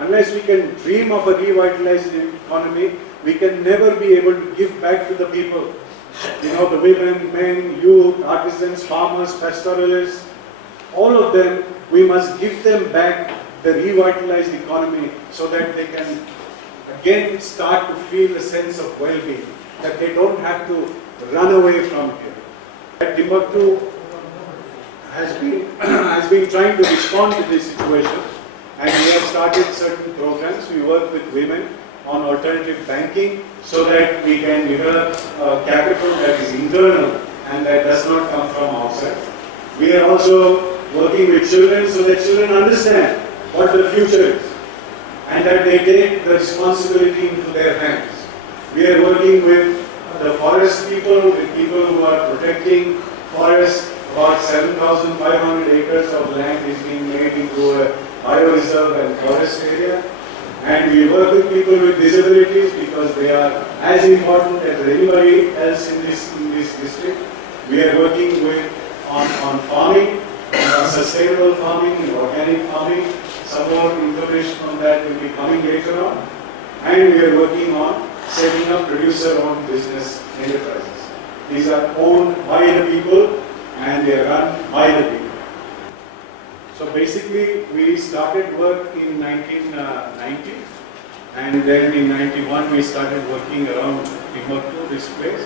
Unless we can dream of a revitalized economy, we can never be able to give back to the people. You know, the women, men, youth, artisans, farmers, pastoralists, all of them, we must give them back the revitalized economy so that they can again start to feel a sense of well-being, that they don't have to run away from here. Timbuktu has been trying to respond to this situation, and we have started certain programs. We work with women on alternative banking so that we can develop capital that is internal and that does not come from outside. We are also working with children so that children understand what the future is and that they take the responsibility into their hands. We are working with the forest people, with people who are protecting forests. About 7,500 acres of land is being made into a bioreserve and forest area. And we work with people with disabilities because they are as important as anybody else in this district. We are working on farming, sustainable farming, organic farming. Some more information on that will be coming later on. And we are working on setting up producer-owned business enterprises. These are owned by the people and they are run by the people. So basically, we started work in 1990, and then in 91 we started working around Timbuktu, this place.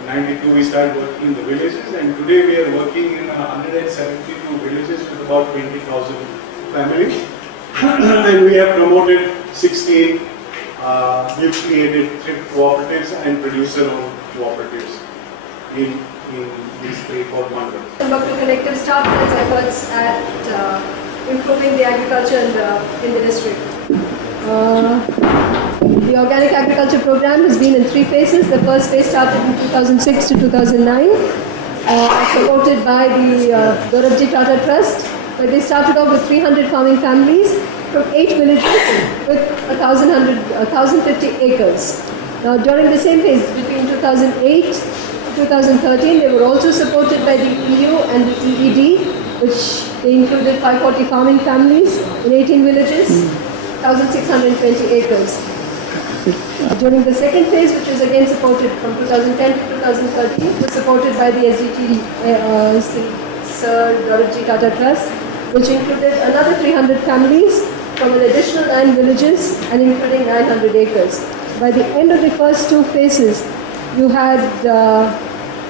In 92 we started working in the villages, and today we are working in 172 villages with about 20,000 families. And we have promoted 16 mutually aided thrift cooperatives and producer-owned cooperatives in these 3-4 mandals. Timbuktu Collective started its efforts at improving the agriculture in the district. The organic agriculture program has been in 3 phases. The first phase started in 2006 to 2009, supported by the Dorabji Tata Trust, where they started off with 300 farming families from 8 villages with 1,050 acres. Now, during the same phase, between 2008 2013, they were also supported by the EU and the EED, which they included 540 farming families in 18 villages, 1,620 acres. During the second phase, which was again supported from 2010 to 2013, was supported by the SDT Sir Dorabji Tata Trust, which included another 300 families from an additional 9 villages and including 900 acres. By the end of the first 2 phases, you had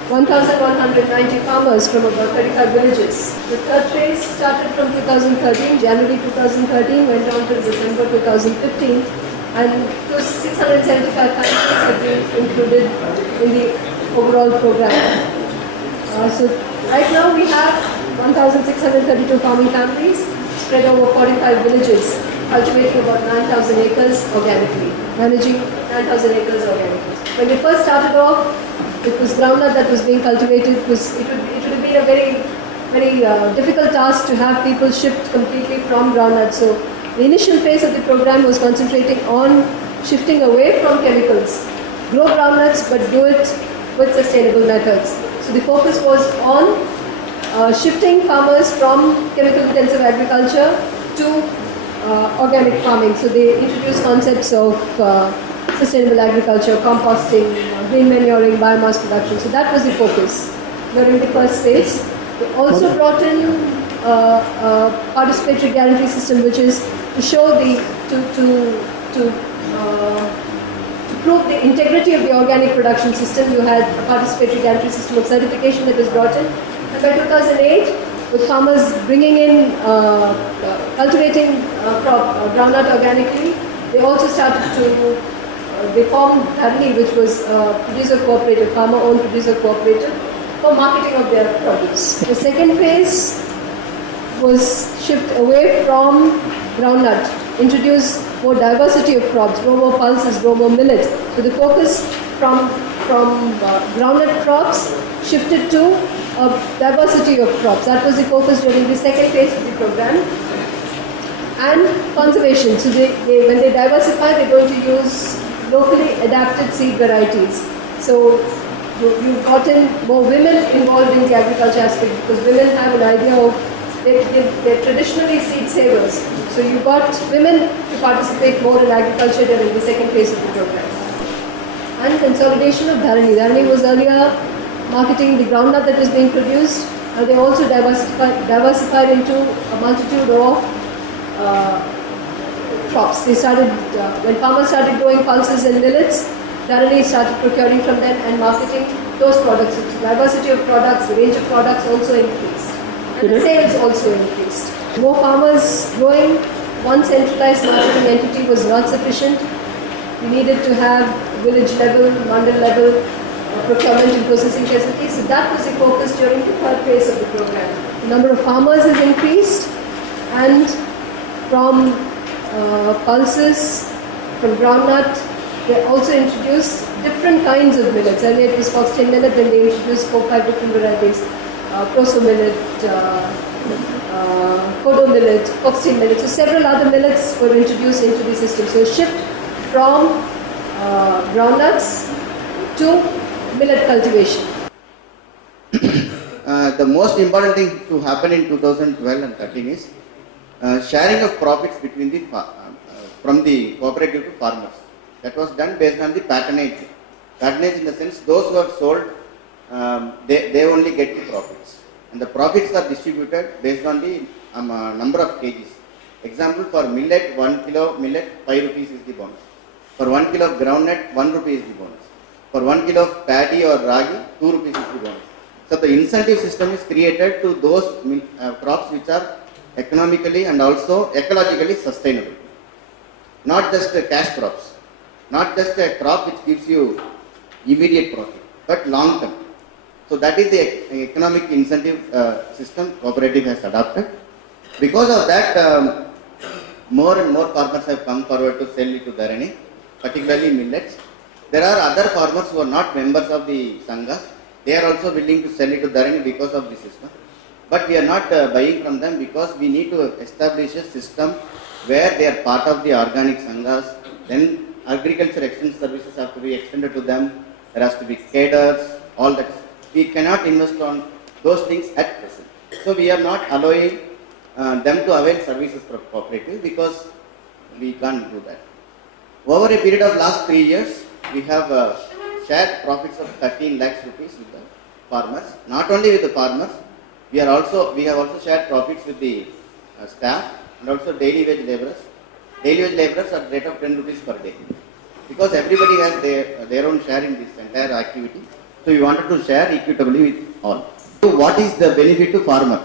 1,190 farmers from about 35 villages. The third phase started from 2013, January 2013, went on till December 2015, and 675 families have been included in the overall program. So right now we have 1,632 farming families spread over 45 villages, cultivating about 9,000 acres organically, managing 9,000 acres organically. When we first started off, it was groundnut that was being cultivated. It would have been a very difficult task to have people shift completely from groundnut. So the initial phase of the program was concentrating on shifting away from chemicals. Grow groundnuts, but do it with sustainable methods. So the focus was on shifting farmers from chemical-intensive agriculture to organic farming. So they introduced concepts of sustainable agriculture, composting, green manuring, biomass production. So that was the focus during the first phase. They also brought in a participatory guarantee system, which is to show to prove the integrity of the organic production system. You had a participatory guarantee system of certification that was brought in. And by 2008, with farmers bringing in, cultivating groundnut organically, they also started to they formed Dharani, which was producer cooperative, farmer-owned producer cooperative, for marketing of their produce. The second phase was shift away from groundnut, introduce more diversity of crops, grow more pulses, grow more millet. So the focus from groundnut crops shifted to a diversity of crops. That was the focus during the second phase of the program. And conservation. So when they diversify, they're going to use locally adapted seed varieties. So you've gotten more women involved in the agriculture aspect because women have an idea of they're traditionally seed savers. So you got women to participate more in agriculture during the second phase of the program. And consolidation of Dharani. Dharani was earlier marketing the groundnut that was being produced. They also diversified into a multitude of crops. They started, when farmers started growing pulses and millets, Dharani started procuring from them and marketing those products. The diversity of products, the range of products also increased. And the sales also increased. More farmers growing, one centralized marketing entity was not sufficient. We needed to have village level, mandal level procurement and processing facilities. So that was the focus during the third phase of the program. The number of farmers has increased, and from pulses, from groundnut, they also introduced different kinds of millets. Earlier it was foxtail millet, then they introduced 4-5 different varieties. Proso millet, kodo millet, foxtail millet. So several other millets were introduced into the system. So a shift from groundnuts to millet cultivation. The most important thing to happen in 2012 and 13 is sharing of profits between the from the cooperative to farmers. That was done based on the patronage. Patronage in the sense those who have sold, they only get the profits. And the profits are distributed based on the number of kgs. Example, for millet, 1 kilo millet, 5 rupees is the bonus. For 1 kilo of groundnut, 1 rupee is the bonus. For 1 kilo of paddy or ragi, 2 rupees is the bonus. So the incentive system is created to those crops which are economically and also ecologically sustainable. Not just cash crops, not just a crop which gives you immediate profit, but long term. So that is the economic incentive system cooperative has adopted. Because of that, more and more farmers have come forward to sell it to Dharani, particularly millets. There are other farmers who are not members of the Sanghas. They are also willing to sell it to Dharani because of the system. But we are not buying from them because we need to establish a system where they are part of the organic Sanghas. Then agriculture extension services have to be extended to them. There has to be cadres, all that. We cannot invest on those things at present. So we are not allowing them to avail services from cooperative because we can't do that. Over a period of last 3 years, we have shared profits of 13 lakhs rupees with the farmers. Not only with the farmers, we have also shared profits with the staff and also daily wage laborers. Daily wage laborers at the rate of 10 rupees per day. Because everybody has their own share in this entire activity. So we wanted to share equitably with all. So what is the benefit to farmers?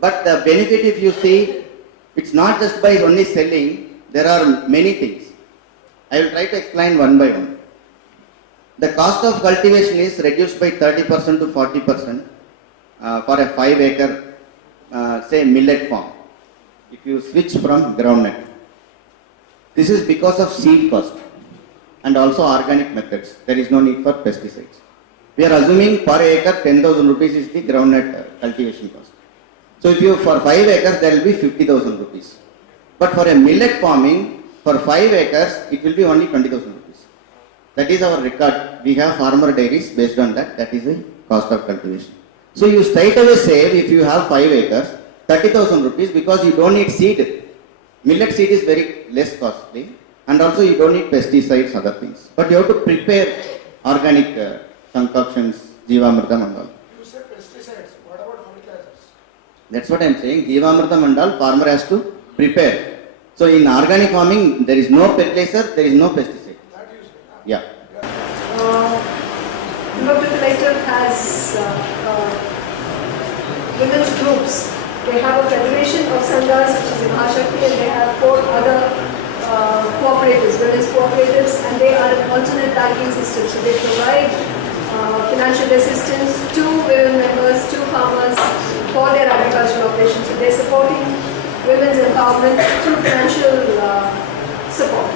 But the benefit, if you see, it's not just by only selling, there are many things. I will try to explain one by one. The cost of cultivation is reduced by 30% to 40% for a 5-acre, say, millet farm. If you switch from groundnut. This is because of seed cost and also organic methods. There is no need for pesticides. We are assuming per acre 10,000 rupees is the groundnut cultivation cost. So if you, for 5 acres, there will be 50,000 rupees. But for a millet farming, for 5 acres, it will be only 20,000 rupees. That is our record. We have farmer dairies based on that. That is the cost of cultivation. So you straight away save, if you have 5 acres, 30,000 rupees because you don't need seed. Millet seed is very less costly and also you don't need pesticides, other things. But you have to prepare organic concoctions, Jeevamritam and all. You said pesticides. What about fertilizers? That's what I am saying. Jeevamritam and all, farmer has to prepare. So in organic farming, there is no fertilizer, there is no pesticide. That you say. Yeah. Dr. Collector has women's groups. They have a federation of Sanghas, which is in Mahashakti, and they have 4 other cooperatives, women's cooperatives, and they are an alternate banking system. So they provide financial assistance to women members, to farmers for their agricultural operations. So they're supporting women's empowerment through financial support.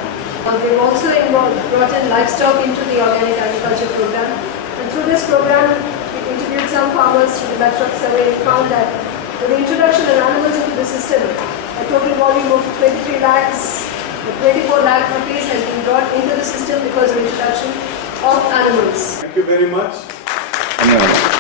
They've also brought in livestock into the organic agriculture program. And through this program, we interviewed some farmers through the livestock survey and found that with the introduction of animals into the system, a total volume of 23 lakhs, 24 lakh rupees has been brought into the system because of introduction of animals. Thank you very much. धन्यवाद.